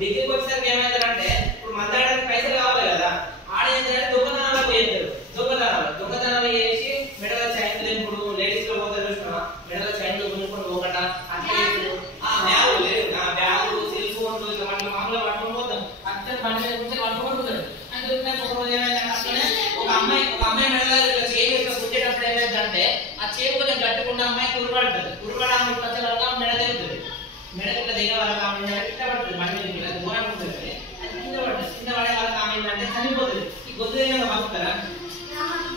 డిగ్రీకి వచ్చేసరికి ఏమైందంటే ఇప్పుడు మందాడానికి పైసలు కావాలి కదా, ఆడేంటంటే దొంగతనాలు పోయేస్తారు. దొంగతనాలు చేసి మెడల చైన్లు తెంపుడు, లేడీస్ లో పోతే చూసినా మెడల చైన్లు కొనుక్కొని ఒకట అట్లా ఆ బ్యాగు లేదు, ఆ బ్యాగు సెల్ ఫోన్లు ఇట్లా వాటిలో మామూలుగా పట్టుకొని పోతాం. అట్లా బండి మీద కూర్చొని పట్టుకొని పోతాడు. అంటే ఒక రోజు ఏమైందంటే అట్లనే ఒక అమ్మాయి మెడల ఇట్లా చేయి ఇట్లా కుట్టేటప్పుడు ఏమైందంటే ఆ చేయి కొంచెం గట్టుకున్న అమ్మాయి కురుపడుతుంది. కురుపడాలని వచ్చేలాగా మెడ తెగుతుంది. మెడ ఇట్లా దిగే వాళ్ళకి ఆమె ఇట్లా పడుతుంది, బండి మీద దూరం ఉంటుంది. అది కింద పడుతుంది. కింద పడే వాళ్ళకి ఆమె ఏంటంటే చనిపోతుంది. ఈ గొంతు దగ్గర బతుకుతారా?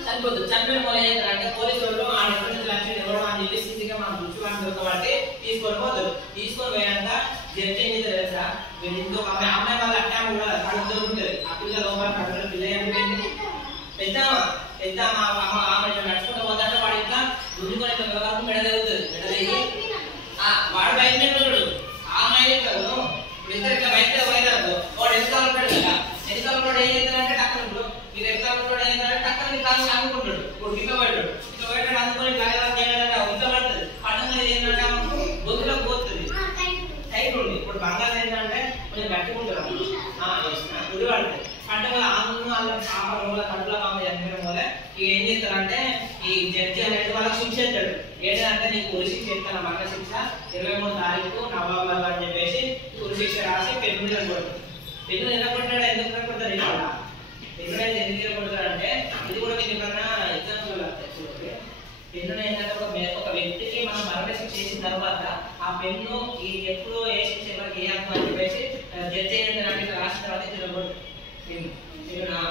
చనిపోతుంది. చనిపోయిన వాళ్ళు ఏం చేస్తారంటే పోలీసు వాళ్ళు ఆ డిఫరెన్స్ లక్షలు ఇవ్వడం అని చెప్పి సీసీగా మనం రుచివాన్ని దొరకబట్టి తీసుకొని పోతారు. తీసుకొని పోయాక జడ్జి ఏం చేస్తారు తెలుసా, వీళ్ళు ఇంకో అమ్మాయి వాళ్ళు అట్టే కూడా కడుపు దొరుకుతుంది. ఆ పిల్ల లోపల కడుపులో పిల్ల ఏమిటి పెద్దమ్మ ఆమె నడుచుకుంటూ పోతాంటే వాడు ఇట్లా గుంజుకొని ఇట్లా వరకు మెడ తగ్గుతుంది. మెడ తగ్గి వాడు బయట ఉంటాడు, ఆమె ఇట్లా ఇద్దరు ఇట్లా బయట పోయినారు. వాడు ఎదుకాలు ఉంటాడు కదా, ఎదుకాలు ఉంటాడు ఏం చేస్తారంటే టక్కన ఇప్పుడు మీరు ఎదుకాలు ఉంటాడు ఏం చేస్తారంటే టక్కన ఇట్లా అనుకుంటాడు. ఇప్పుడు గిట్ల పోయాడు అనుకుని ఇట్లా ఉంట పడుతుంది. పట్టణం ఏంటంటే గొంతులో పోతుంది, టైట్ ఉంది. ఇప్పుడు బంగారం ఏంటంటే కొంచెం గట్టుకుంటారు, గుడి పడుతుంది. అంటే వాళ్ళ ఆంగ్లం వాళ్ళ పాపం వల్ల కంట్లో పాప చనిపోవడం వల్ల ఇక ఏం చేస్తారంటే ఈ జడ్జి అనేది వాళ్ళకి శిక్ష ఇస్తాడు. ఏంటంటే నీకు ఉరి శిక్ష ఇస్తాను, మరణ శిక్ష 23 తారీఖు నవంబర్ అని చెప్పేసి ఉరి శిక్ష రాసి పెన్ను మీద కొడతాడు. పెన్ను నిలబడ్డాడు. ఎందుకు నిలబడతాడు? ఇక్కడ పెన్ను ఎందుకు నిలబడతాడంటే ఇది కూడా మీకు ఎక్కడన్నా ఎగ్జాంపుల్ వస్తాయి. పెన్ను ఏంటంటే ఒక వ్యక్తికి మనం మరణ శిక్ష చేసిన తర్వాత ఆ పెన్ను ఈ ఎప్పుడు ఏ శిక్ష ఎవరికి ఏ హక్కు అని చెప్పేసి జడ్జి ఏంటంటే రాసిన తర్వాత నిలబడతాడు.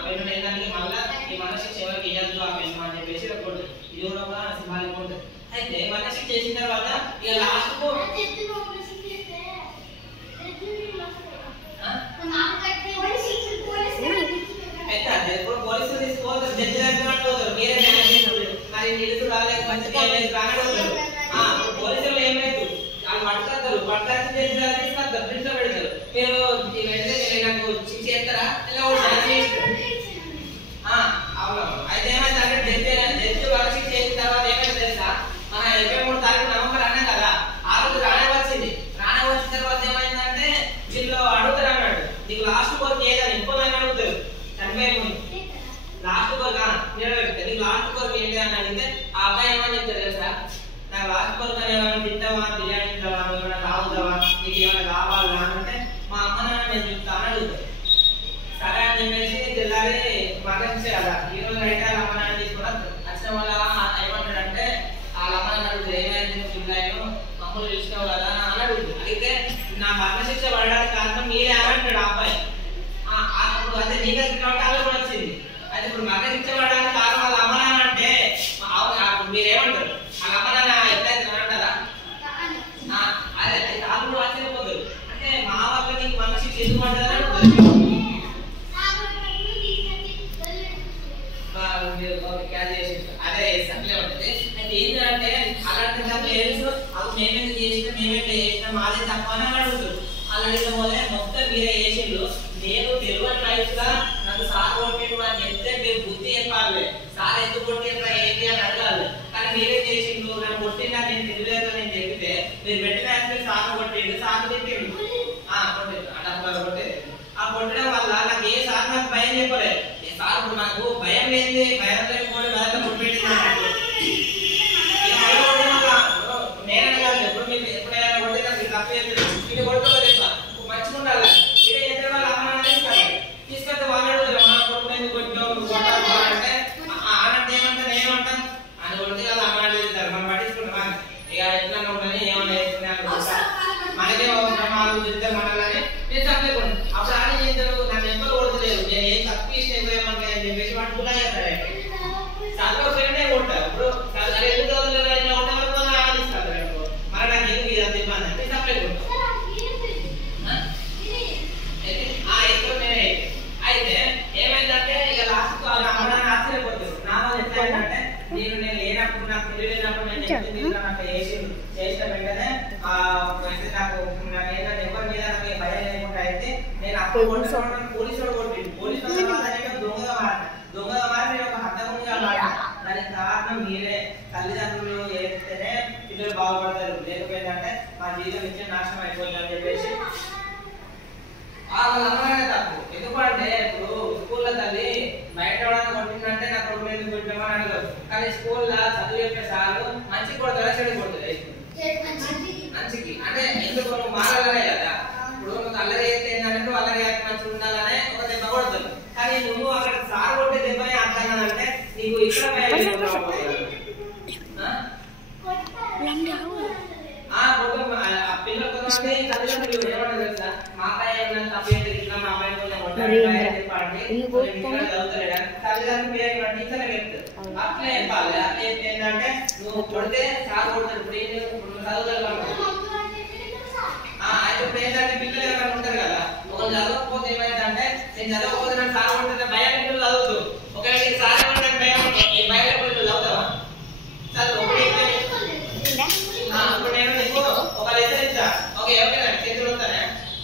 పెన్ను ఏంటంటే మళ్ళీ ఈ మరణ శిక్ష ఎవరికి ఇవ్వద్దు ఆ పెన్ను అని చెప్పేసి కొడుతుంది. ఇది కూడా సింబాలిక్ ఉంటుంది. అయితే మరణ శిక్ష చేసిన తర్వాత ఇక లాస్ట్ పోలీసులు తీసుకోవాలి, జడ్జి దగ్గర పోతారు. మీరే మరి నిలుసు రాలేదు మంచిగా రానడుగుతారు. పోలీసులు ఏమైతే వాళ్ళు పట్టుకొస్తారు, పట్టుకొచ్చి జడ్జి దగ్గర తీసుకొస్తారు, ఫ్రిడ్జ్లో పెడతారు. మీరు వెంటనే నాకు శిక్ష చేస్తారా ఇలా అవును. అయితే ఏమైందంటే జడ్జి వాళ్ళ శిక్ష చేసిన తర్వాత ఏమైతే తెలుసా, మన 23 తారీఖు నవంబర్ అన్నా కదా, ఆ రోజు రానే వచ్చింది. వచ్చిన తర్వాత ఏమైందంటే వీళ్ళు అడుగుతారు అన్నాడు, నీకు లాస్ట్ కోరిక ఏదని ఇంకోదాన్ని అడుగుతారు. చనిపోయే ముందు లాస్ట్ కోరిక నెరవేరుతుంది. నీకు లాస్ట్ కోరిక ఏంటి అని అడిగితే ఆ అబ్బాయి ఏమని చెప్తారు తెలుసా, నాకు లాస్ట్ కోరిక ఏమైనా తింటావా, బిర్యానీ తింటావా, ఏమైనా తాగుతావా, నీకు ఏమైనా కావాలా అంటే మా అమ్మ నాన్న నేను చెప్తాను అడుగుతాను. సరే అని చెప్పేసి తెల్లారి మరణించే కదా, ఈ రోజు అయితే వాళ్ళ అమ్మ నాన్న తీసుకున్నా వచ్చిన వాళ్ళ ఏమంటాడంటే వాళ్ళ అమ్మ నాన్న అడుగుతారు, ఏమైంది పిల్లలు మమ్మల్ని పిలిచినావు కదా అని అడుగుతుంది. అడిగితే నా మరణ శిక్ష పడడానికి కారణం మీరే అని అంటాడు ఆ అబ్బాయి. అప్పుడు అదే నీకే కాబట్టి అలా కూడా వచ్చింది. అయితే ఇప్పుడు మరణ శిక్ష పడడానికి కారణం వాళ్ళ అమ్మ నాన్న అంటే మీరేమంటారు, వాళ్ళ అమ్మ నాన్న ఎట్లయితే అంటారా? అదే వాళ్ళు కూడా ఆశ్చర్యపోతారు. అంటే మా వల్ల నీకు మరణ శిక్ష ఎందుకు పడ్డదని అడుగుతారు. అదే సప్లై ఉంటుంది. అయితే ఏంటంటే అలాంటి అవి మేమేందుకు చేసినా మేమేంటి చేసినా మాదే తప్ప అని అడుగుతారు. అలా అడిగిన పోతే మొత్తం మీరే చేసిండ్రు, నేను తెలియని రైతు గా నాకు సార్ కొట్టేడు అని చెప్తే మీరు బుద్ధి చెప్పాలి, సార్ ఎందుకు కొట్టేట్రా ఏంటి అని అడగాలి. కానీ మీరే చేసిండ్రు, నన్ను కొట్టినా నేను తెలియలేదు నేను చెప్తే మీరు పెట్టిన సార్ కొట్టేడు, సార్ తిట్టిండు కొట్టేది. ఆ కొట్టడం వల్ల నాకు ఏ సార్ నాకు భయం చెప్పలేదు. సార్ ఇప్పుడు నాకు భయం లేని భయం లేకపోతే భయంతో కొట్టేది నేనే కాదు. ఎప్పుడు మీకు ఎప్పుడైనా కొట్టే నాకు తప్పు చెప్పారు, మీరు కొడుకోలేదు ఎక్కువ మంచిగా ఉండాలి. మీరే ఎక్కడ వాళ్ళు అమ్మ తీసుకొస్తే వాళ్ళు అడుగుతారు, మా కొడుకు ఎందుకు కొట్టావు అంటే ఆనంటే ఏమంటారు ఏమంటాం అని కొడితే వాళ్ళు అమ్మ చేస్తారు. మనం పట్టించుకుంటాం ఇక ఎట్లా ఉంటుంది ఏమన్నా వేసుకున్నాను మనకే ప్రమాదాలు చెప్తారు మనల్ని నేను తప్పలేకుండా. అప్పుడు ఆయన చేస్తారు, నన్ను ఎవ్వరు కొడతలేదు, నేను ఏం తప్పు ఇష్టం ఏమంటాయి అని చెప్పేసి వాడు కూడా చేస్తాడు. చదువు ఫ్రెండే కొట్టారు. ఇప్పుడు ఎందుకు ఆలోచిస్తారు మరి నాకు ఎందుకు ఇదంత ఇబ్బంది అంటే తప్పలేకుండా అయితే ఏమైందంటే ఇక లాస్ట్ అమ్మని ఆశ్చర్యపోతుంది. నా వాళ్ళు ఎట్లా అంటే నేను లేనప్పుడు నాకు తెలియలేనప్పుడు నేను చెప్పింది నాకు చేసిన వెంటనే నాకు ఏంటంటే ఎవరి మీద నాకు భయం లేకుండా అయితే నేను అప్పుడు కొట్టుకోవడం పోలీసులు కొట్టింది. పోలీసుల తర్వాత దొంగగా మారి నేను ఒక హద్దముగా మారాను. దానికి కారణం మీరే తల్లిదండ్రులు ఏదైతేనే పిల్లలు బాగుపడతారు, లేకపోయిందంటే మా జీవితం ఇచ్చే నాశనం అయిపోయింది అని చెప్పేసి వాళ్ళ అమ్మగానే తప్పు. ఎందుకంటే ఇప్పుడు స్కూల్లో తల్లి బయట ఎవరైనా కొట్టిందంటే నా కొడుకు ఎందుకు కొట్టామని అడగదు. కానీ స్కూల్లో చదువు చెప్పే సార్లు మంచి కొడతారా చెడు కొడతారా? మంచికి. అంటే ఎందుకు నువ్వు మారాలనే కదా. ఇప్పుడు నువ్వు అల్లరి అయితే ఏంటంటే అల్లరి మంచిగా ఉండాలనే ఒక దెబ్బ కొడతారు. కానీ నువ్వు అక్కడ సార్ కొట్టే దెబ్బనే అర్థానంటే నీకు ఇక్కడ పిల్లలు కొంతమంది తల్లిదండ్రులు ఏమన్నా తెలుసా, మా అబ్బాయి ఏమైనా తప్పు అయితే ఇట్లా మా అబ్బాయి తల్లిదండ్రులు పేరు టీచర్ చెప్తారు. అట్లా చెప్పాలి. అట్లా చెప్తే ఏంటంటే నువ్వు కొడితే సార్ కొడతాడు. ఇప్పుడు చదువుతారు అయితే ఇప్పుడు ఏంటంటే పిల్లలు ఎవరైనా ఉంటారు కదా, ఒకళ్ళు చదవకపోతే ఏమైందంటే నేను చదవకపోతే నాకు సార్ కొడుతుంటే భయం పిల్లలు చదువుతూ ఒకవేళ సార్ కొట్టడానికి భయం ఈ భయం పిల్లలు చదువుతావా? చదువు. ఇప్పుడు నేను నీకు ఒక లెసన్ ఇచ్చా, ఓకే ఓకేనా, చేతులు వస్తానే